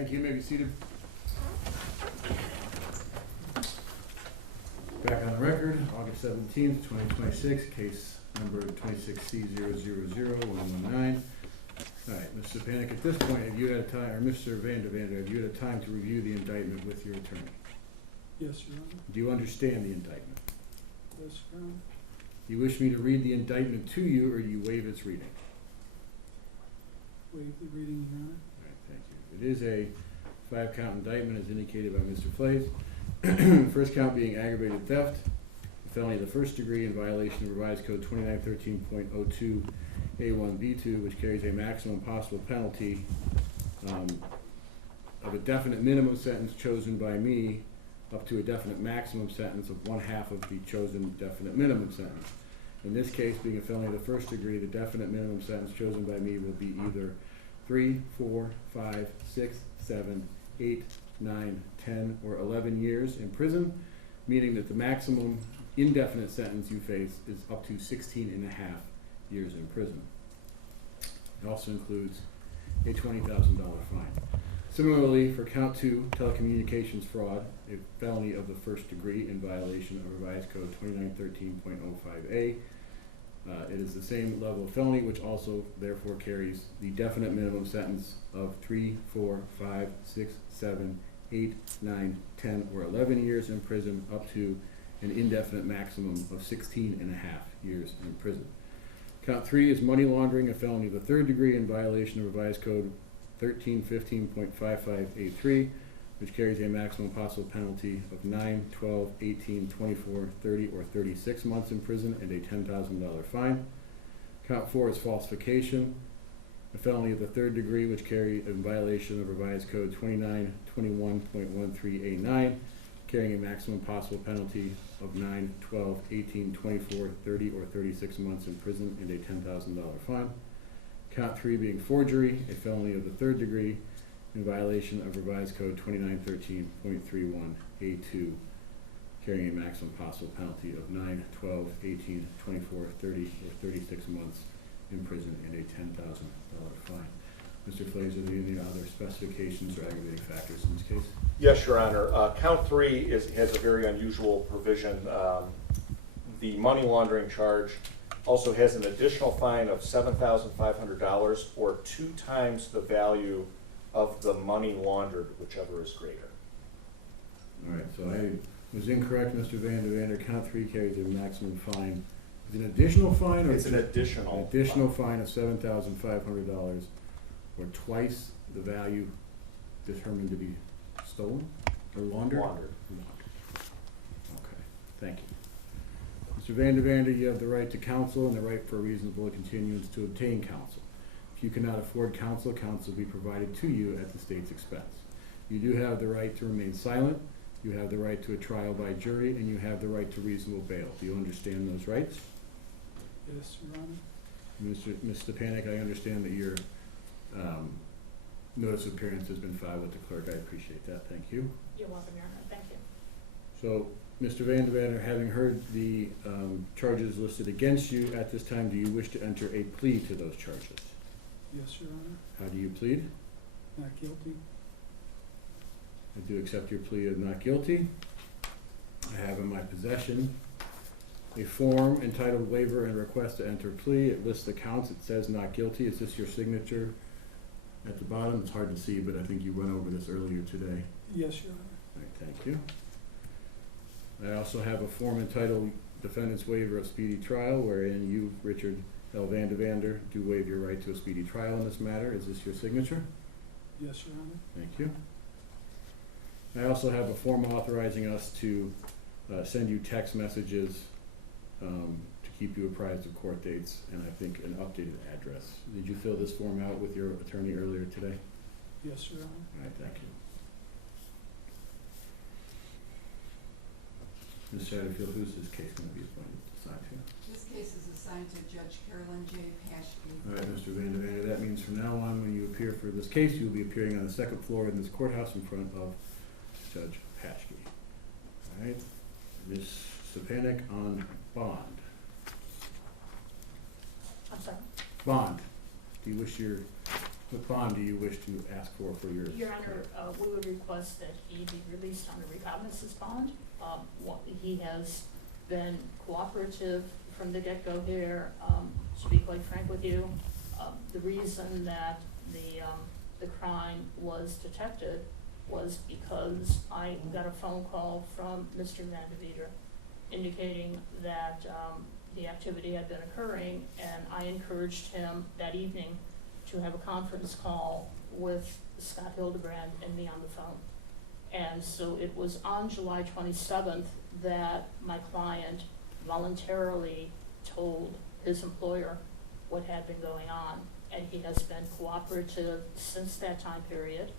Thank you. You may be seated. Back on the record, August 17th, 2026, case number 26C000119. All right, Mr. Panik, at this point, have you had a time, or Mr. Vandevander, have you had a time to review the indictment with your attorney? Yes, Your Honor. Do you understand the indictment? Yes, Your Honor. Do you wish me to read the indictment to you, or do you waive its reading? Waive the reading, Your Honor. All right, thank you. It is a 5-count indictment as indicated by Mr. Flays. First count being aggravated theft, a felony of the first degree in violation of revised code 2913.02 A1B2, which carries a maximum possible penalty of a definite minimum sentence chosen by me up to a definite maximum sentence of 1/2 of the chosen definite minimum sentence. In this case, being a felony of the first degree, the definite minimum sentence chosen by me will be either 3, 4, 5, 6, 7, 8, 9, 10, or 11 years in prison, meaning that the maximum indefinite sentence you face is up to 16.5 years in prison. It also includes a $20,000 fine. Similarly, for count 2, telecommunications fraud, a felony of the first degree in violation of revised code 2913.05A, it is the same level of felony, which also therefore carries the definite minimum sentence of 3, 4, 5, 6, 7, 8, 9, 10, or 11 years in prison, up to an indefinite maximum of 16.5 years in prison. Count 3 is money laundering, a felony of the third degree in violation of revised code 1315.55A3, which carries a maximum possible penalty of 9, 12, 18, 24, 30, or 36 months in prison and a $10,000 fine. Count 4 is falsification, a felony of the third degree, which carry in violation of revised code 2921.13A9, carrying a maximum possible penalty of 9, 12, 18, 24, 30, or 36 months in prison and a $10,000 fine. Count 3 being forgery, a felony of the third degree in violation of revised code 2913.31A2, carrying a maximum possible penalty of 9, 12, 18, 24, 30, or 36 months in prison and a $10,000 fine. Mr. Flays, are there any other specifications or aggravating factors in this case? Yes, Your Honor. Count 3 has a very unusual provision. The money laundering charge also has an additional fine of $7,500 or 2 times the value of the money laundered, whichever is greater. All right, so I was incorrect, Mr. Vandevander. Count 3 carries a maximum fine. Is it an additional fine? Or it's an additional fine of $7,500 or twice the value determined to be stolen or laundered? Laundered. Okay, thank you. Mr. Vandevander, you have the right to counsel and the right for a reasonable continuance to obtain counsel. If you cannot afford counsel, counsel will be provided to you at the state's expense. You do have the right to remain silent, you have the right to a trial by jury, and you have the right to reasonable bail. Do you understand those rights? Yes, Your Honor. Mr. Panik, I understand that your notice of appearance has been filed with the clerk. I appreciate that. Thank you. You're welcome, Your Honor. Thank you. So, Mr. Vandevander, having heard the charges listed against you at this time, do you wish to enter a plea to those charges? Yes, Your Honor. How do you plead? Not guilty. I do accept your plea of not guilty. I have in my possession a form entitled Waiver and Request to Enter Plea. It lists the counts. It says not guilty. Is this your signature at the bottom? It's hard to see, but I think you went over this earlier today. Yes, Your Honor. All right, thank you. I also have a form entitled Defendant's Waiver of Speedy Trial, wherein you, Richard L. Vandevander, do waive your right to a speedy trial in this matter. Is this your signature? Yes, Your Honor. Thank you. I also have a form authorizing us to send you text messages to keep you apprised of court dates and I think an updated address. Did you fill this form out with your attorney earlier today? Yes, Your Honor. All right, thank you. Ms. Satterfield, who's this case going to be assigned to? This case is assigned to Judge Carolyn J. Paschke. All right, Mr. Vandevander, that means from now on when you appear for this case, you'll be appearing on the second floor in this courthouse in front of Judge Paschke. All right, Ms. Sapanik on bond. I'm sorry. Bond. Do you wish your What bond do you wish to ask for your? Your Honor, we would request that he be released on a recognizance bond. He has been cooperative from the get-go here. To be quite frank with you, the reason that the crime was detected was because I got a phone call from Mr. Vandevander indicating that the activity had been occurring, and I encouraged him that evening to have a conference call with Scott Hildenbrand and me on the phone. And so it was on July 27th that my client voluntarily told his employer what had been going on, and he has been cooperative since that time period.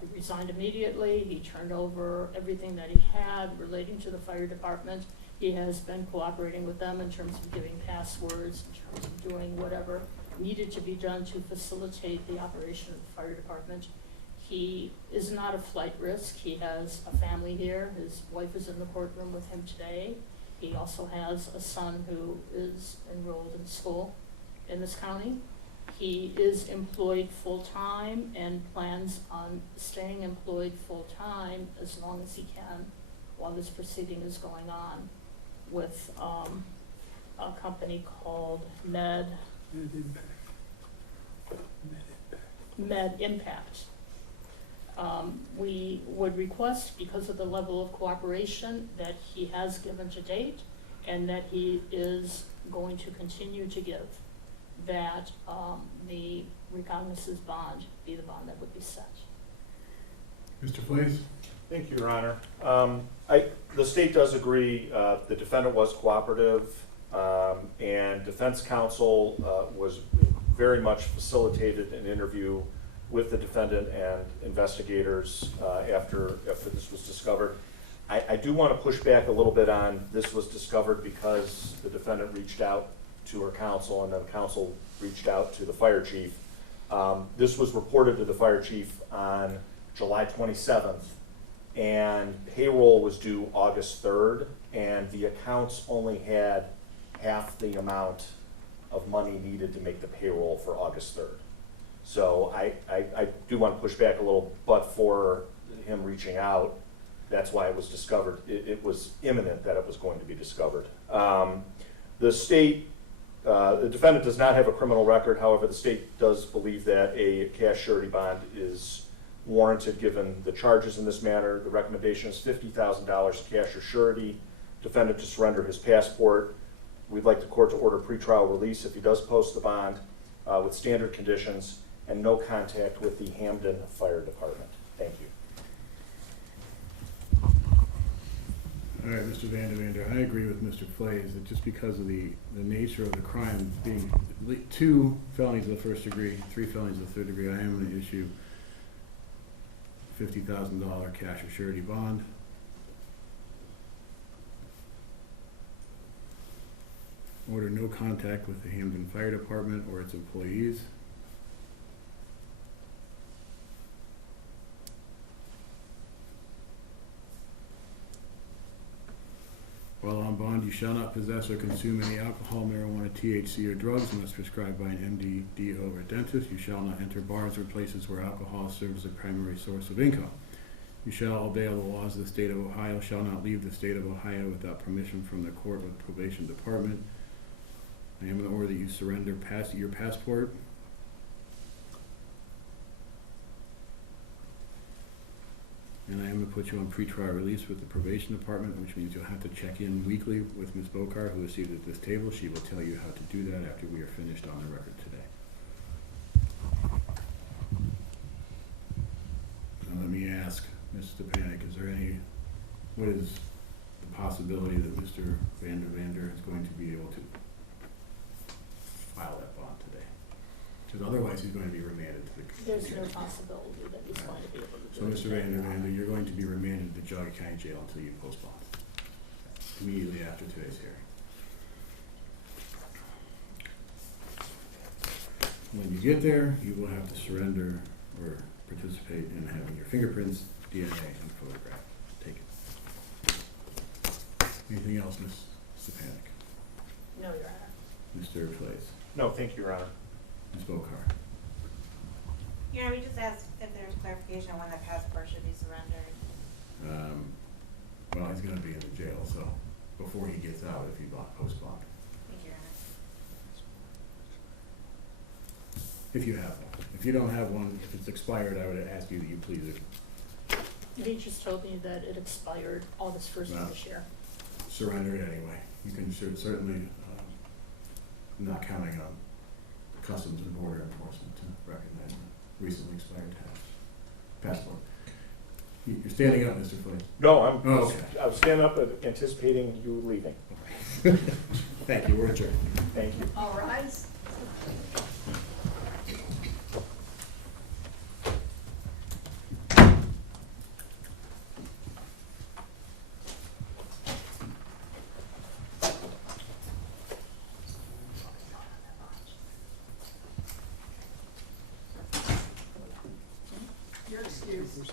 He resigned immediately. He turned over everything that he had relating to the fire department. He has been cooperating with them in terms of giving passwords, in terms of doing whatever needed to be done to facilitate the operation of the fire department. He is not a flight risk. He has a family here. His wife is in the courtroom with him today. He also has a son who is enrolled in school in this county. He is employed full-time and plans on staying employed full-time as long as he can while this proceeding is going on with a company called Med Impact. We would request, because of the level of cooperation that he has given to date and that he is going to continue to give, that the recognizance bond be the bond that would be set. Mr. Flays? Thank you, Your Honor. The state does agree, the defendant was cooperative, and defense counsel was very much facilitated an interview with the defendant and investigators after this was discovered. I do want to push back a little bit on this was discovered because the defendant reached out to her counsel, and then counsel reached out to the fire chief. This was reported to the fire chief on July 27th, and payroll was due August 3rd, and the accounts only had half the amount of money needed to make the payroll for August 3rd. So I do want to push back a little, but for him reaching out, that's why it was discovered. It was imminent that it was going to be discovered. The state, the defendant does not have a criminal record. However, the state does believe that a cash surety bond is warranted given the charges in this matter. The recommendation is $50,000 cash or surety. Defendant to surrender his passport. We'd like the court to order pretrial release if he does post the bond with standard conditions and no contact with the Hambden Fire Department. Thank you. All right, Mr. Vandevander, I agree with Mr. Flays that just because of the nature of the crime being 2 felonies of the first degree, 3 felonies of the third degree, I am going to issue $50,000 cash or surety bond. Order no contact with the Hambden Fire Department or its employees. While on bond, you shall not possess or consume any alcohol, marijuana, THC, or drugs unless prescribed by an MD, DO, or dentist. You shall not enter bars or places where alcohol serves as a primary source of income. You shall obey all the laws of the state of Ohio, shall not leave the state of Ohio without permission from the court or probation department. I am going to order that you surrender your passport. And I am going to put you on pretrial release with the probation department, which means you'll have to check in weekly with Ms. Bokar, who is seated at this table. She will tell you how to do that after we are finished on the record today. Now let me ask, Ms. Stepanek, what is the possibility that Mr. Vandevander is going to be able to file that bond today? Because otherwise he's going to be remanded to the... There's no possibility that he's going to be able to So, do it. Mr. Vandevander, you're going to be remanded to Geauga County Jail until you post bond, immediately after today's hearing. When you get there, you will have to surrender or participate in having your fingerprints, DNA, and photograph taken. Anything else, Ms. Stepanek? No, Your Honor. Mr. Flays? No, thank you, Your Honor. Ms. Bokar? You know, we just asked if there's clarification on when the passport should be surrendered. Well, he's gonna be in the jail, so before he gets out, if he post bond, Thank you, Your Honor. if you have one. If you don't have one, if it's expired, I would ask you that you please it. He just told me that it expired August 1st of Wow. this year. Surrender it anyway. You can certainly, not counting on Customs and Border Enforcement to recognize a recently expired passport. You're standing up, Mr. Flynn. No, Oh, okay. I was standing up anticipating you leaving. Thank you, we're adjourned. Thank you. All rise. You're excused.